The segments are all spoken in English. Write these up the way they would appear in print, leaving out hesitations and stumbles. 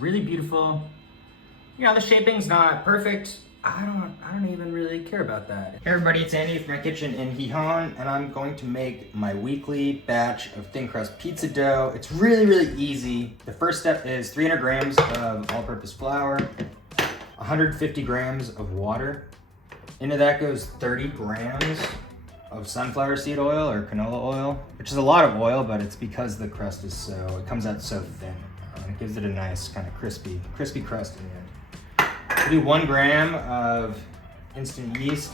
really beautiful. You know, the shaping's not perfect. I don't even really care about that. Hey everybody, it's Andy from my kitchen in Gijón, and I'm going to make my weekly batch of thin crust pizza dough. It's really, really easy. The first step is 300 grams of all-purpose flour, 150 grams of water. Into that goes 30 grams of sunflower seed oil or canola oil, which is a lot of oil, but it's because the crust is it comes out so thin. And it gives it a nice kind of crispy crust in the end. We do 1 gram of instant yeast,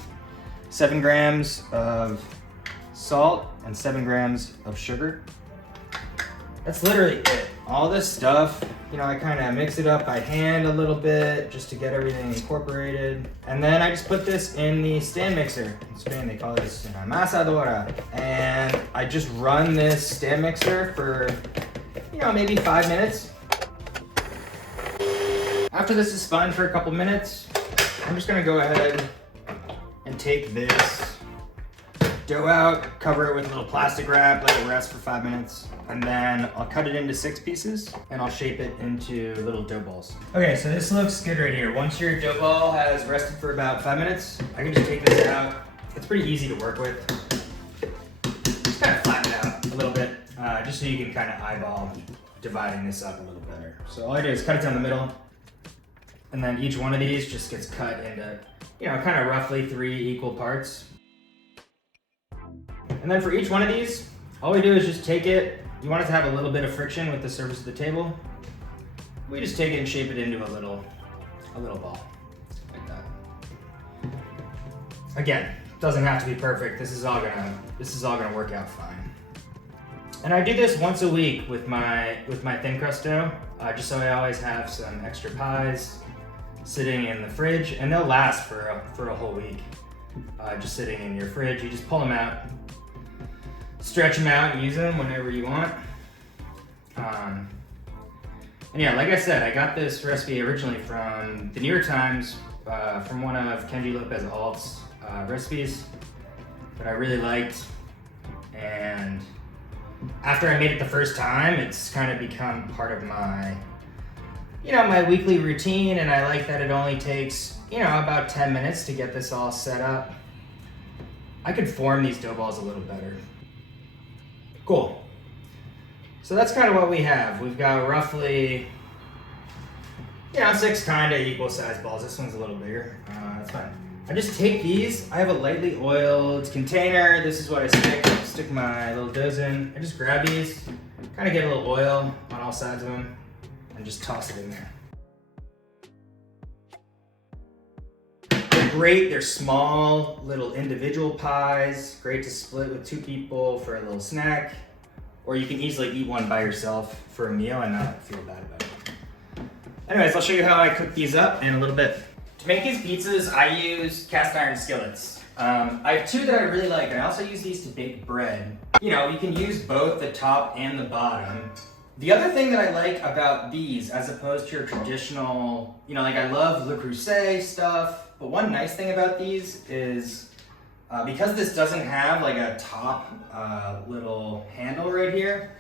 7 grams of salt, and 7 grams of sugar. That's literally it. All this stuff, you know, I kind of mix it up by hand a little bit just to get everything incorporated. And then I just put this in the stand mixer. In Spain, they call this una amasadora. And I just run this stand mixer for, you know, maybe 5 minutes. After this is spun for a couple minutes, I'm just gonna go ahead and take this dough out, cover it with a little plastic wrap, let it rest for 5 minutes, and then I'll cut it into 6 pieces and I'll shape it into little dough balls. Okay, so this looks good right here. Once your dough ball has rested for about 5 minutes, I can just take this out. It's pretty easy to work with. Just kind of flatten it out a little bit, just so you can kind of eyeball dividing this up a little better. So all I do is cut it down the middle, and then each one of these just gets cut into, you know, kind of roughly 3 equal parts. And then for each one of these, all we do is just take it. You want it to have a little bit of friction with the surface of the table. We just take it and shape it into a little ball, like that. Again, doesn't have to be perfect. This is all gonna work out fine. And I do this once a week with my thin crust dough, just so I always have some extra pies sitting in the fridge, and they'll last for a whole week. Just sitting in your fridge. You just pull them out, stretch them out, and use them whenever you want. And yeah, like I said, I got this recipe originally from the New York Times, from one of Kenji Lopez Alt's recipes that I really liked. And after I made it the first time, it's kind of become part of my, you know, my weekly routine, and I like that it only takes, you know, about 10 minutes to get this all set up. I could form these dough balls a little better. Cool. So that's kind of what we have. We've got roughly, you know, 6 kind of equal sized balls. This one's a little bigger. That's fine. I just take these. I have a lightly oiled container. This is what I stick my little doughs in. I just grab these, kind of get a little oil on all sides of them, and just toss it in there. They're great. They're small, little individual pies. Great to split with 2 people for a little snack. Or you can easily eat one by yourself for a meal and not feel bad about it. Anyways, I'll show you how I cook these up in a little bit. To make these pizzas, I use cast iron skillets. I have 2 that I really like, and I also use these to bake bread. You know, you can use both the top and the bottom. The other thing that I like about these, as opposed to your traditional, you know, like I love Le Creuset stuff, but one nice thing about these is, because this doesn't have like a top little handle right here,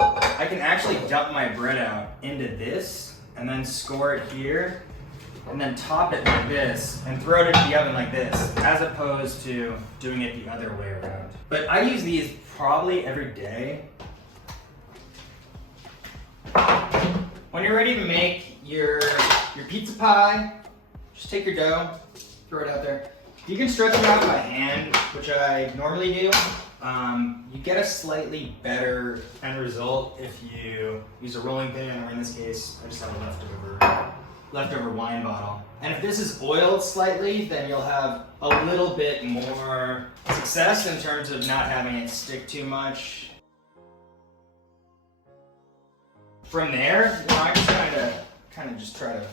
I can actually dump my bread out into this and then score it here, and then top it like this and throw it into the oven like this, as opposed to doing it the other way around. But I use these probably every day. When you're ready to make your pizza pie, just take your dough, throw it out there. You can stretch it out by hand, which I normally do. You get a slightly better end result if you use a rolling pin, or in this case, I just have a leftover wine bottle. And if this is oiled slightly, then you'll have a little bit more success in terms of not having it stick too much. From there, you know, I just kind of just try to,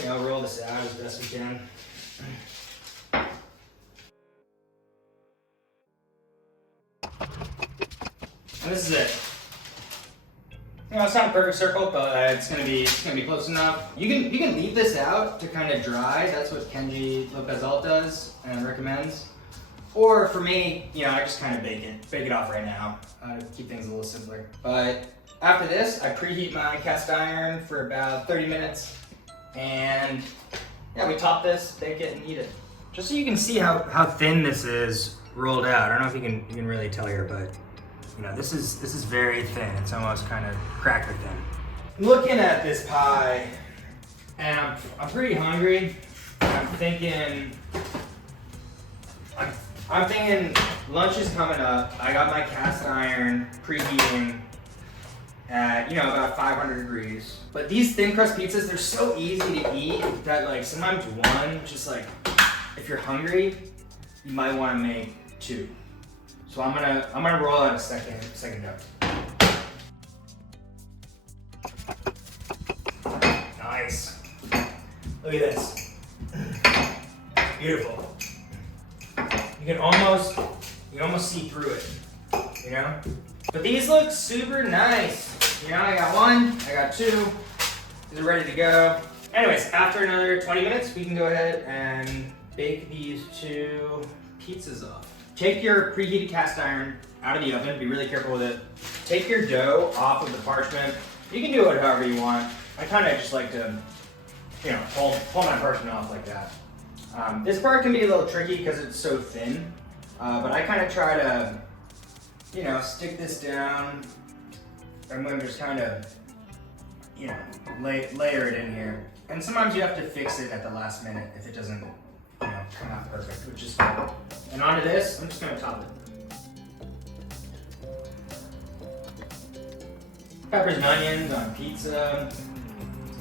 you know, roll this out as best we can. And this is it. You know, it's not a perfect circle, but it's gonna be close enough. You can leave this out to kind of dry. That's what Kenji Lopez Alt does and recommends. Or for me, you know, I just kind of bake it off right now to keep things a little simpler. But after this, I preheat my cast iron for about 30 minutes. And yeah, we top this, bake it, and eat it. Just so you can see how thin this is rolled out. I don't know if you can really tell here, but you know, this is very thin. It's almost kind of cracker thin. I'm looking at this pie, and I'm pretty hungry. I'm thinking lunch is coming up. I got my cast iron preheating at, you know, about 500 degrees. But these thin crust pizzas, they're so easy to eat that like sometimes one, just like, if you're hungry, you might want to make two. So I'm gonna roll out a second dough. Nice. Look at this. Beautiful. You can almost see through it, you know? But these look super nice. You know, I got one, I got two. These are ready to go. Anyways, after another 20 minutes, we can go ahead and bake these two pizzas off. Take your preheated cast iron out of the oven. Be really careful with it. Take your dough off of the parchment. You can do it however you want. I kind of just like to, you know, pull my parchment off like that. This part can be a little tricky because it's so thin, but I kind of try to, you know, stick this down. I'm going to just kind of, you know, layer it in here. And sometimes you have to fix it at the last minute if it doesn't, you know, come out perfect, which is fine. And onto this, I'm just going to top it. Peppers and onions on pizza.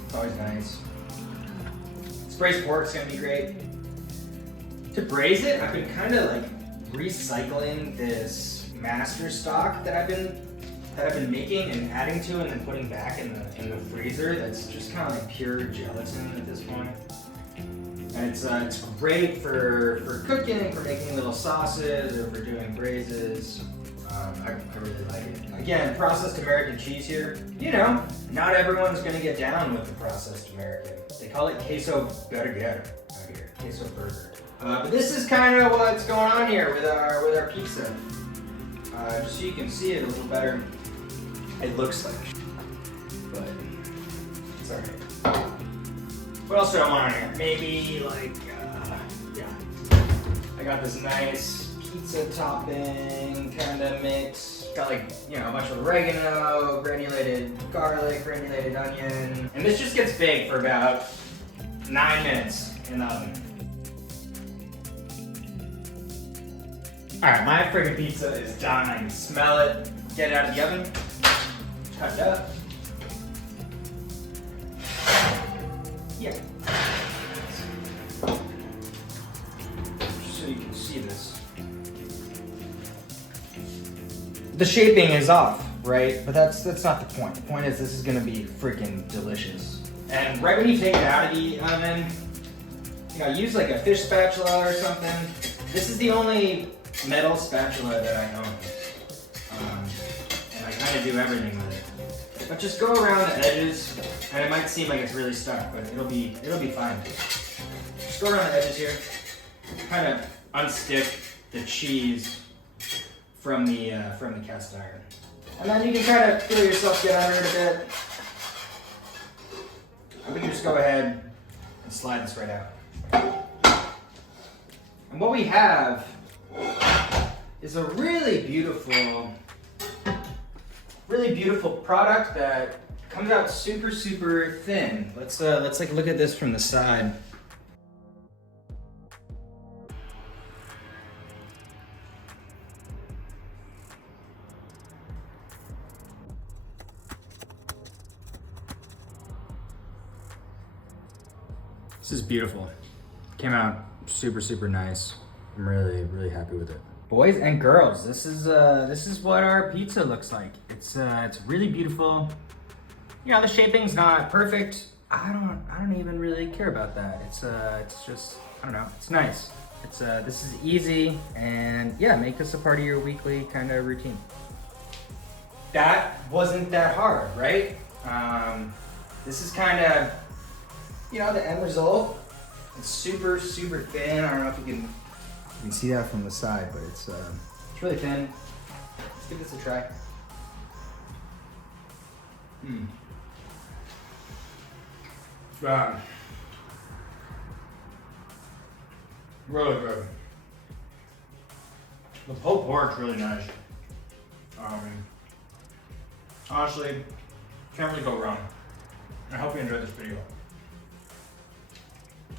It's always nice. This braised pork's going to be great. To braise it, I've been kind of like recycling this master stock that I've been making and adding to and then putting back in the freezer. That's just kind of like pure gelatin at this point. And it's great for cooking, for making little sauces, or for doing braises. I really like it. Again, processed American cheese here. You know, not everyone's gonna get down with the processed American. They call it queso burger out here, queso burger. But this is kind of what's going on here with our pizza. Just so you can see it a little better. It looks like, but it's alright. What else do I want on here? Maybe like, yeah. I got this nice pizza topping kind of mix. Got like, you know, a bunch of oregano, granulated garlic, granulated onion. And this just gets baked for about 9 minutes in the oven. Alright, my friggin' pizza is done. I can smell it. Get it out of the oven. Cut it up. Yeah. Just so you can see this. The shaping is off, right? But that's not the point. The point is this is gonna be freaking delicious. And right when you take it out of the oven, you know, use like a fish spatula or something. This is the only metal spatula that I own. And I kind of do everything with it. But just go around the edges, and it might seem like it's really stuck, but it'll be fine. Just go around the edges here, kind of unstick the cheese from the cast iron. And then you can kind of feel yourself get under it a bit. And we can just go ahead and slide this right out. And what we have is a really beautiful product that comes out super, super thin. Let's like look at this from the side. This is beautiful. Came out super, super nice. I'm really, really happy with it. Boys and girls, this is what our pizza looks like. It's really beautiful. You know, the shaping's not perfect. I don't even really care about that. It's just, I don't know, it's nice. This is easy, and yeah, make this a part of your weekly kind of routine. That wasn't that hard, right? This is kind of, you know, the end result. It's super, super thin. I don't know if you can can see that from the side, but it's really thin. Let's give this a try. Really good. The pulled pork's really nice. Honestly, can't really go wrong. I hope you enjoyed this video.